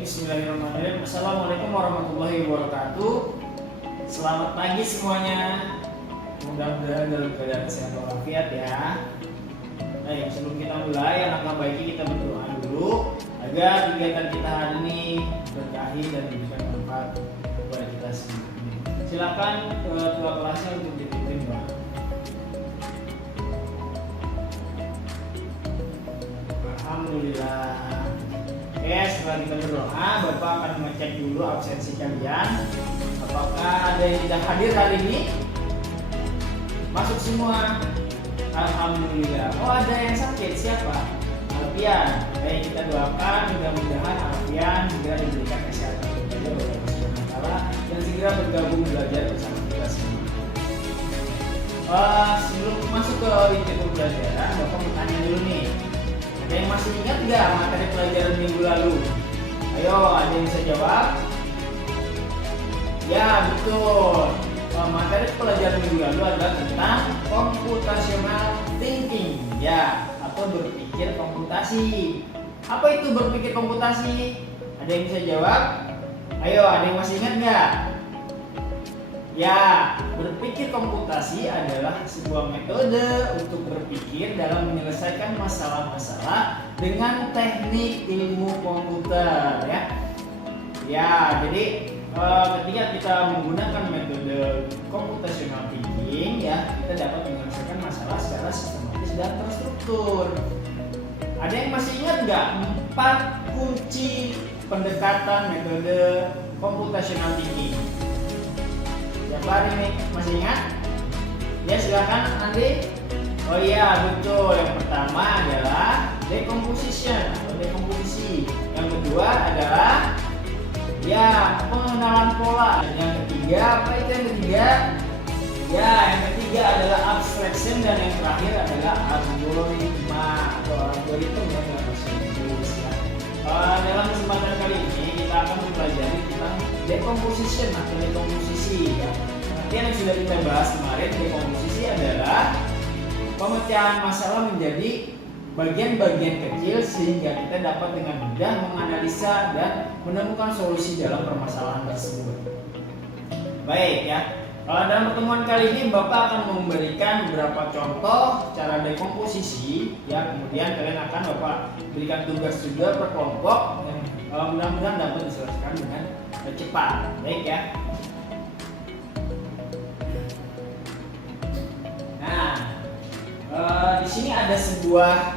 Bismillahirrahmanirrahim. Assalamualaikum warahmatullahi wabarakatuh. Selamat pagi semuanya. Mudah-mudahan dalam keadaan sehat walafiat ya. Baik, sebelum kita mulai, alangkah baiknya kita berdoa dulu agar kegiatan kita hari ini berkahi dan memberikan manfaat kepada kita semua. Silakan ketua kelasnya untuk dipimpin, Pak. Alhamdulillah. Oke, setelah kita berdoa, Bapak akan mengecek dulu absensi kalian. Apakah ada yang tidak hadir hari ini? Masuk semua. Alhamdulillah. Oh, ada yang sakit. Siapa? Alfian. Baik, kita doakan mudah-mudahan Alfian segera diberikan kesehatan oleh Allah Subhanahu wa taala dan segera bergabung belajar bersama kita semua. Sebelum masuk ke inti pembelajaran, Bapak mau tanya dulu nih. Ada yang masih ingat nggak materi pelajaran minggu lalu? Ayo, ada yang bisa jawab? Ya, betul. Materi pelajaran minggu lalu adalah tentang computational thinking, ya, atau berpikir komputasi. Apa itu berpikir komputasi? Ada yang bisa jawab? Ayo, ada yang masih ingat nggak? Ya, berpikir komputasi adalah sebuah metode untuk berpikir dalam menyelesaikan masalah-masalah dengan teknik ilmu komputer, ya. Ya, jadi ketika kita menggunakan metode computational thinking, ya, kita dapat menyelesaikan masalah secara sistematis dan terstruktur. Ada yang masih ingat nggak 4 kunci pendekatan metode computational thinking? Siapa hari ini masih ingat? Ya, silakan Andi. Oh iya, betul. Yang pertama adalah decomposition atau dekomposisi. Yang kedua adalah ya, pengenalan pola. Dan yang ketiga, apa itu yang ketiga? Ya, yang ketiga adalah abstraction dan yang terakhir adalah algoritma atau algoritma ya dalam bahasa Inggris ya. Dalam kesempatan kali ini kita akan mempelajari tentang decomposition atau dekomposisi ya. Pengertian yang sudah kita bahas kemarin, dekomposisi adalah pemecahan masalah menjadi bagian-bagian kecil sehingga kita dapat dengan mudah menganalisa dan menemukan solusi dalam permasalahan tersebut. Baik ya. Dalam pertemuan kali ini Bapak akan memberikan beberapa contoh cara dekomposisi ya, kemudian kalian akan Bapak berikan tugas juga per kelompok yang mudah-mudahan dapat diselesaikan dengan cepat. Baik ya. Nah, di sini ada sebuah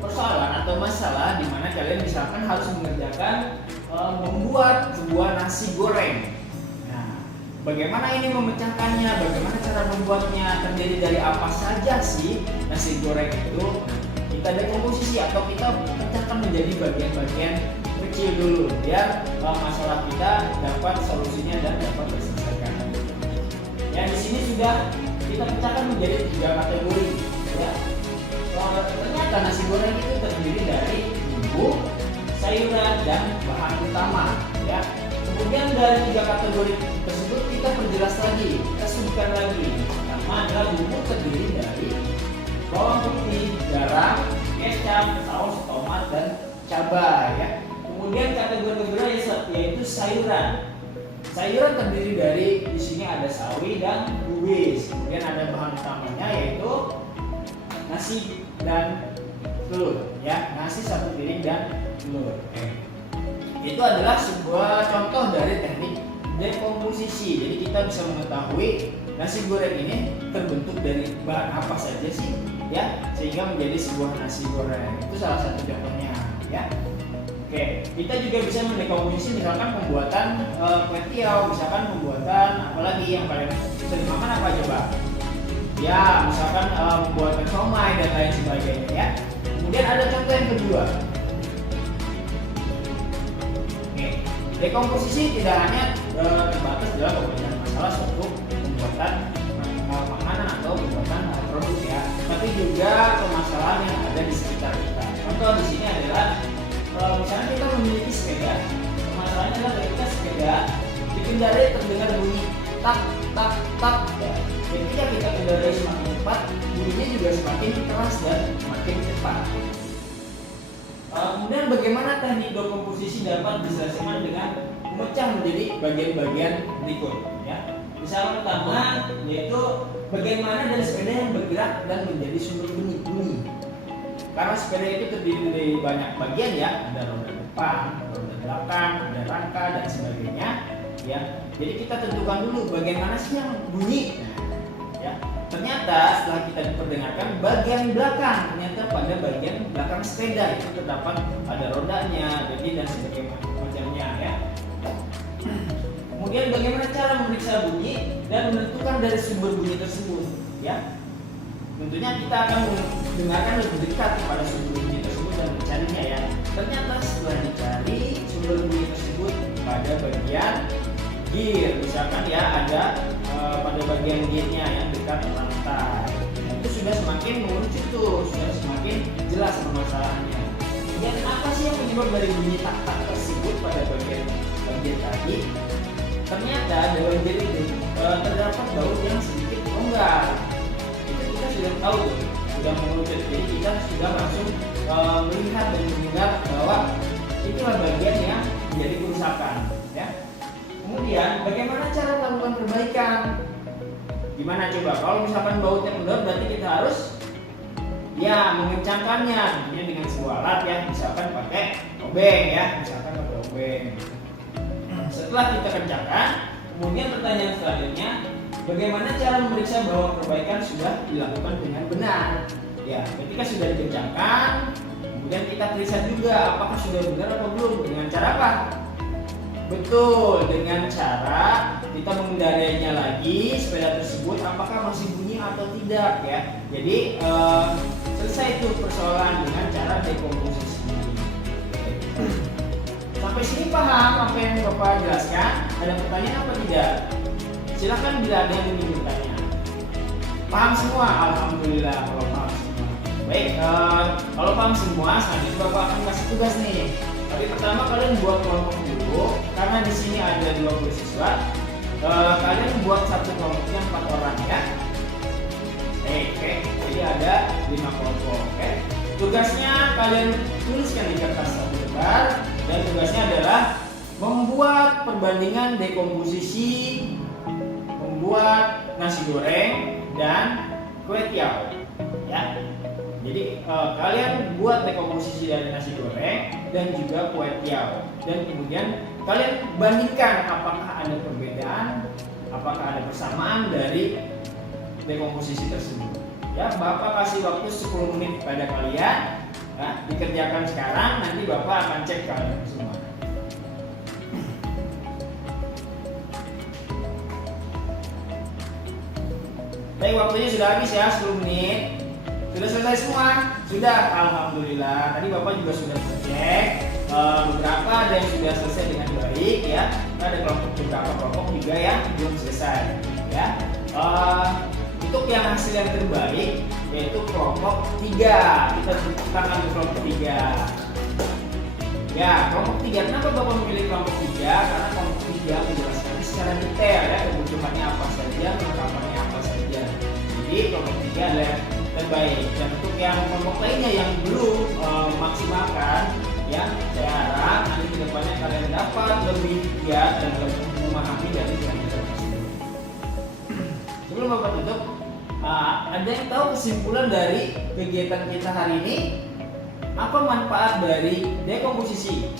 persoalan atau masalah di mana kalian misalkan harus mengerjakan membuat sebuah nasi goreng. Nah, bagaimana ini memecahkannya? Bagaimana cara membuatnya? Terdiri dari apa saja sih nasi goreng itu? Kita dekomposisi atau kita pecahkan menjadi bagian-bagian kecil dulu biar masalah kita dapat solusinya dan dapat diselesaikan. Ya, di sini sudah kita pecahkan menjadi 3 kategori ya. Ternyata nasi goreng itu terdiri dari bumbu, sayuran, dan bahan utama ya. Kemudian dari 3 kategori tersebut kita perjelas lagi, kita sebutkan lagi. Pertama adalah bumbu terdiri dari bawang putih, garam, kecap, saus, tomat, dan cabai ya. Kemudian kategori kedua yaitu sayuran. Sayuran terdiri dari di sini ada sawi dan kubis. Kemudian ada bahan utamanya yaitu nasi dan telur ya, nasi 1 piring dan telur. Itu adalah sebuah contoh dari teknik dekomposisi. Jadi kita bisa mengetahui nasi goreng ini terbentuk dari bahan apa saja sih ya, sehingga menjadi sebuah nasi goreng. Itu salah satu contohnya ya. Oke, kita juga bisa mendekomposisi misalkan pembuatan kue tiaw, misalkan pembuatan apalagi yang paling sering makan apa coba? Ya, misalkan pembuatan somai dan lain sebagainya ya. Kemudian ada contoh yang kedua. Oke, dekomposisi tidak hanya terbatas dalam pemecahan masalah suatu pembuatan makanan atau pembuatan produk ya, tapi juga permasalahan yang ada di sekitar kita. Contoh di sini adalah misalnya kita memiliki sepeda, permasalahannya adalah ketika sepeda dikendarai terdengar bunyi tak tak tak ya. Ketika kita kendarai semakin cepat, bunyinya juga semakin keras dan semakin cepat. Kemudian bagaimana teknik dekomposisi dapat diselesaikan dengan memecah menjadi bagian-bagian berikut ya. Misalnya pertama yaitu bagaimana dari sepeda yang bergerak dan menjadi sumber bunyi. Karena sepeda itu terdiri dari banyak bagian ya, ada roda depan, roda belakang, ada rangka dan sebagainya ya. Jadi kita tentukan dulu bagaimana sih yang bunyi. Ya. Ternyata setelah kita diperdengarkan bagian belakang, ternyata pada bagian belakang sepeda itu terdapat ada rodanya, jadi dan sebagainya ya. Kemudian bagaimana cara memeriksa bunyi dan menentukan dari sumber bunyi tersebut ya. Tentunya kita akan mendengarkan lebih dekat kepada sumber bunyi tersebut dan mencarinya ya. Ternyata setelah dicari sumber bunyi tersebut pada bagian gear, misalkan ya ada pada bagian gearnya yang dekat rantai. Nah, itu sudah semakin mengerucut tuh, sudah semakin jelas permasalahannya. Dan apa sih yang penyebab dari bunyi tak-tak tersebut pada bagian tadi? Ternyata dalam gear itu terdapat baut yang sedikit longgar. Itu kita sudah tahu tuh, sudah mengerucut. Jadi kita sudah langsung melihat dan mendengar bahwa itulah bagian yang menjadi kerusakan ya. Kemudian bagaimana cara melakukan perbaikan? Gimana coba? Kalau misalkan bautnya kendor berarti kita harus ya mengencangkannya, tentunya dengan sebuah alat ya, misalkan pakai obeng ya, misalkan pakai obeng. Setelah kita kencangkan, kemudian pertanyaan selanjutnya, bagaimana cara memeriksa bahwa perbaikan sudah dilakukan dengan benar? Ya, ketika sudah dikencangkan, kemudian kita periksa juga apakah sudah benar atau belum. Dengan cara apa? Betul, dengan cara kita mengendarinya lagi sepeda tersebut apakah masih bunyi atau tidak ya. Jadi selesai itu persoalan dengan cara dekomposisi. Sampai sini paham apa yang Bapak jelaskan? Ada pertanyaan apa tidak? Silahkan bila ada yang ingin bertanya. Paham semua? Alhamdulillah kalau paham semua. Baik, kalau paham semua, selanjutnya Bapak akan kasih tugas nih. Tapi pertama kalian buat kelompok dulu, karena di sini ada 20 siswa. Kalian buat satu kelompoknya 4 orang ya. Oke, jadi ada 5 kelompok. Oke. Tugasnya kalian tuliskan di kertas satu lembar dan tugasnya adalah membuat perbandingan dekomposisi, membuat nasi goreng dan kue tiaw. Ya. Jadi kalian buat dekomposisi dari nasi goreng dan juga kue tiaw, dan kemudian kalian bandingkan apakah ada perbedaan, apakah ada persamaan dari dekomposisi tersebut. Ya, Bapak kasih waktu 10 menit pada kalian, ya, dikerjakan sekarang, nanti Bapak akan cek kalian semua. Baik, waktunya sudah habis ya, 10 menit. Sudah selesai semua? Sudah, alhamdulillah. Tadi Bapak juga sudah cek beberapa ada yang sudah selesai dengan baik ya. Ada beberapa kelompok juga yang belum selesai ya. Untuk yang hasil yang terbaik yaitu kelompok 3. Kita tepuk tangan untuk kelompok 3. Ya, kelompok 3. Kenapa Bapak memilih kelompok 3? Karena kelompok 3 menjelaskan secara detail ya kebutuhannya apa saja, kelengkapannya apa saja. Jadi kelompok 3 adalah terbaik. Dan untuk yang kelompok lainnya yang belum maksimalkan, ya saya harap nanti kedepannya kalian dapat lebih giat dan lebih memahami dari pelajaran tersebut. Sebelum Bapak tutup, ada yang tahu kesimpulan dari kegiatan kita hari ini? Apa manfaat dari dekomposisi?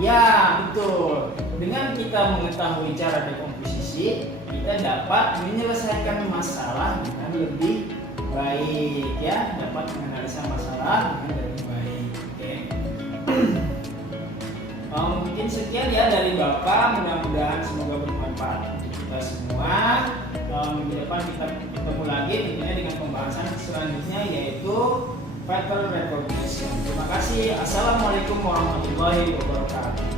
Ya, betul. Dengan kita mengetahui cara dekomposisi, kita dapat menyelesaikan masalah dengan lebih baik ya, dapat menganalisa masalah dengan lebih baik. Oke. Mungkin sekian ya dari Bapak, mudah-mudahan semoga bermanfaat untuk kita semua. Minggu depan kita ketemu lagi tentunya dengan pembahasan selanjutnya yaitu pattern recognition. Terima kasih. Assalamualaikum warahmatullahi wabarakatuh.